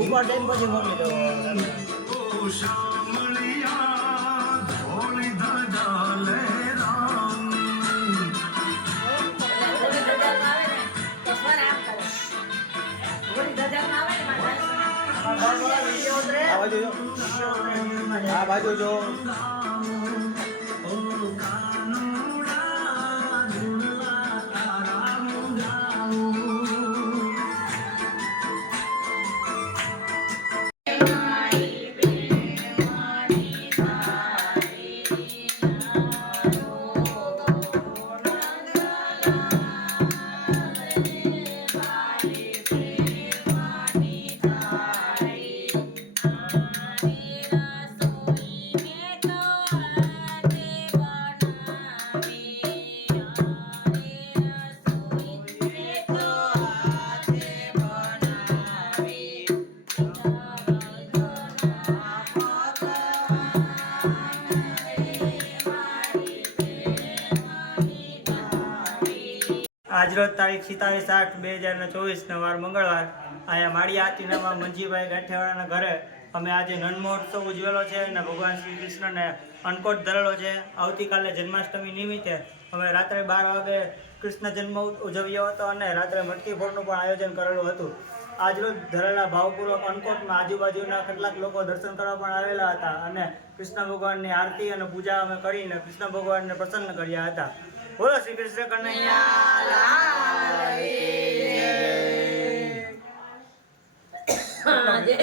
ऊपर टाइम પછી મોકલી દો આ બાજુ જો આજરોજ તારીખ 27/8/2024 વાર મંગળવાર અહીંયા માળિયા આતીનામાં મંજીભાઈ ગાંઠિયાવાળાના ઘરે અમે આજે નન મહોત્સવ ઉજવેલો છે અને ભગવાન શ્રી કૃષ્ણને અન્નકોટ ધરેલો છે. આવતીકાલે જન્માષ્ટમી નિમિત્તે અમે રાત્રે 12 વાગે કૃષ્ણ જન્મ ઉજવ્યો હતો અને રાત્રે મટકી ફોડનું પણ આયોજન કરેલું હતું. આજરોજ ધરેલા ભાવપૂર્વક અન્નકોટમાં આજુબાજુના કેટલાક લોકો દર્શન કરવા પણ આવેલા હતા અને કૃષ્ણ ભગવાનની આરતી અને પૂજા અમે કરીને કૃષ્ણ ભગવાનને પ્રસન્ન કર્યા હતા. બોલો શ્રી કૃષ્ણ કનૈયા લાલ કી જય.